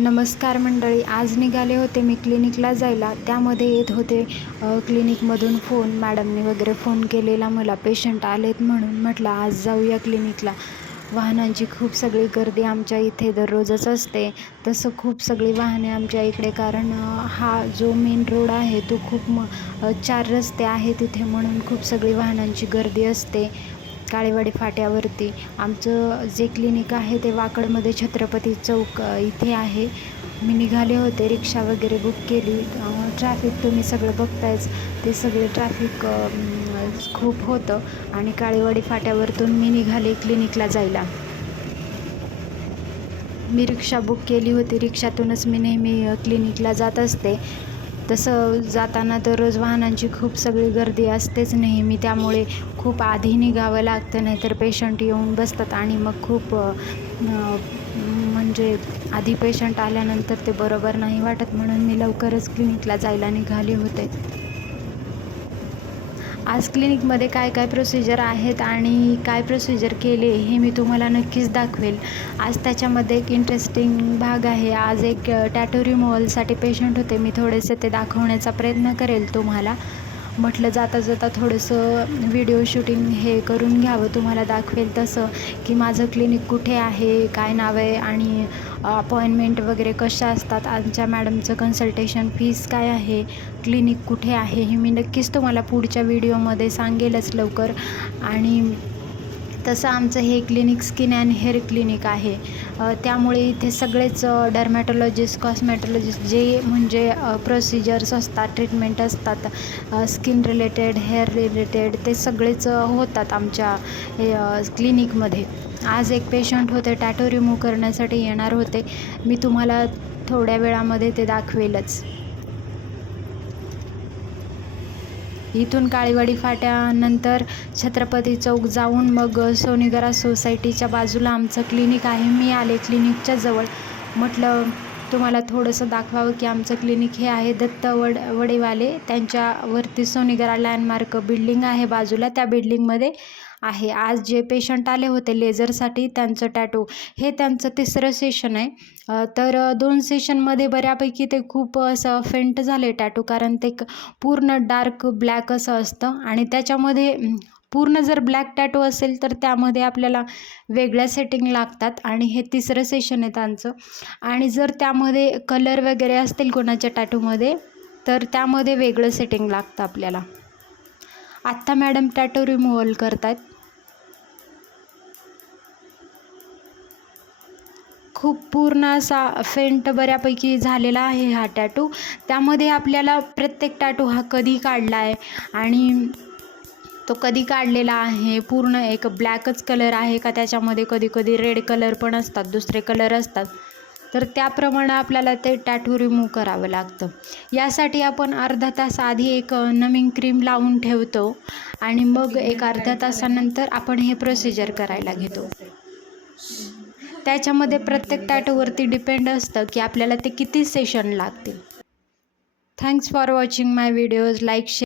नमस्कार मंडळी आज निघाले होते मी क्लिनिकला जायला. त्यामध्ये येत होते क्लिनिकमधून फोन. मॅडमने वगैरे फोन केलेला मला पेशंट आलेत म्हणून म्हटलं आज जाऊया क्लिनिकला. वाहनांची खूप सगळी गर्दी आमच्या इथे दररोजच असते. तसं खूप सगळी वाहने आमच्या इकडे कारण हा जो मेन रोड आहे तो खूप म चार रस्ते आहेत तिथे म्हणून खूप सगळी वाहनांची गर्दी असते. काळेवाडी फाट्यावरती. आमचं जे क्लिनिक आहे ते वाकडमध्ये छत्रपती चौक इथे आहे. मी निघाले होते रिक्षा वगैरे बुक केली. ट्रॅफिक तुम्ही सगळं बघतायच. ते सगळे ट्रॅफिक खूप होतं आणि काळेवाडी फाट्यावरतून मी निघाले क्लिनिकला जायला. मी रिक्षा बुक केली होती. रिक्षातूनच मी नेहमी क्लिनिकला जात असते. तसं जाताना दररोज वाहनांची खूप सगळी गर्दी असतेच नेहमी. त्यामुळे खूप आधी निघावं लागतं नाहीतर पेशंट येऊन बसतात आणि मग खूप म्हणजे आधी पेशंट आल्यानंतर ते बरोबर नाही वाटत म्हणून मी लवकरच क्लिनिकला जायला निघाले होते. आज क्लिनिकमध्ये काय काय प्रोसिजर आहेत आणि काय प्रोसिजर केले हे मी तुम्हाला नक्कीच दाखवेल. आज त्याच्यामध्ये एक इंटरेस्टिंग भाग आहे. आज एक टॅटो रिमूव्हलसाठी पेशंट होते. मी थोडेसे ते दाखवण्याचा प्रयत्न करेल तुम्हाला. म्हटलं जाता जाता थोडंसं व्हिडिओ शूटिंग हे करून घ्यावं तुम्हाला दाखवेल तसं की माझं क्लिनिक कुठे आहे काय नाव आहे आणि अपॉइंटमेंट वगैरे कशा असतात आमच्या मॅडमचं कन्सल्टेशन फीस काय आहे क्लिनिक कुठे आहे हे मी नक्कीच तुम्हाला पुढच्या व्हिडिओमध्ये सांगेलच लवकर. आणि तसं आमचं हे clinic skin and hair clinic आहे. त्यामुळे इथे सगळेच डर्मॅटॉलॉजिस्ट कॉस्मॅटॉलॉजिस्ट जे म्हणजे प्रोसिजर्स असतात ट्रीटमेंट असतात स्किन रिलेटेड हेअर रिलेटेड ते सगळेच होतात आमच्या हे क्लिनिकमध्ये. आज एक पेशंट होते टॅटो रिमूव्ह करण्यासाठी येणार होते. मी तुम्हाला थोड्या वेळामध्ये ते दाखवेलच. इथून काळीवाडी फाट्यानंतर छत्रपती चौक जाऊन मग सोनेगरा सोसायटीच्या बाजूला आमचं क्लिनिक आहे. मी आले क्लिनिकच्या जवळ. म्हटलं तुम्हाला थोडंसं दाखवावं की आमचं क्लिनिक हे आहे दत्त वड वडेवाले. त्यांच्यावरती सोनीगरा लँडमार्क बिल्डिंग आहे बाजूला. त्या बिल्डिंगमध्ये आहे. आज जे पेशंट आले होते लेझरसाठी त्यांचं टॅटो हे त्यांचं तिसरं सेशन आहे. तर दोन सेशनमध्ये बऱ्यापैकी ते खूप असं फेंट झाले टॅटू कारण ते पूर्ण डार्क ब्लॅक असं असतं. आणि त्याच्यामध्ये पूर्ण जर ब्लॅक टॅटू असेल तर त्यामध्ये आपल्याला वेगळ्या सेटिंग लागतात. आणि हे तिसरं सेशन आहे त्यांचं. आणि जर त्यामध्ये कलर वगैरे असतील कोणाच्या टॅटूमध्ये तर त्यामध्ये वेगळं सेटिंग लागतं आपल्याला. आत्ता मॅडम टॅटू रिमूव्हल करतात खूप पूर्ण असा फेंट बऱ्यापैकी झालेला आहे हा टॅटू त्यामध्ये आपल्याला प्रत्येक टॅटू हा कधी काढला आहे आणि तो कधी काढलेला आहे? पूर्ण एक ब्लॅकच कलर आहे का? त्याच्यामध्ये कधी कधी रेड कलर पण असतात दुसरे कलर असतात. तर त्याप्रमाणे आपल्याला ते टॅटू रिमूव्ह करावं लागतं. यासाठी आपण अर्धा तास आधी एक नवीन क्रीम लावून ठेवतो आणि मग एक अर्ध्या तासानंतर आपण हे प्रोसिजर करायला घेतो. त्याच्यामध्ये प्रत्येक टॅटूवरती डिपेंड असतं की आपल्याला ते किती सेशन लागतील. Thanks for watching my videos like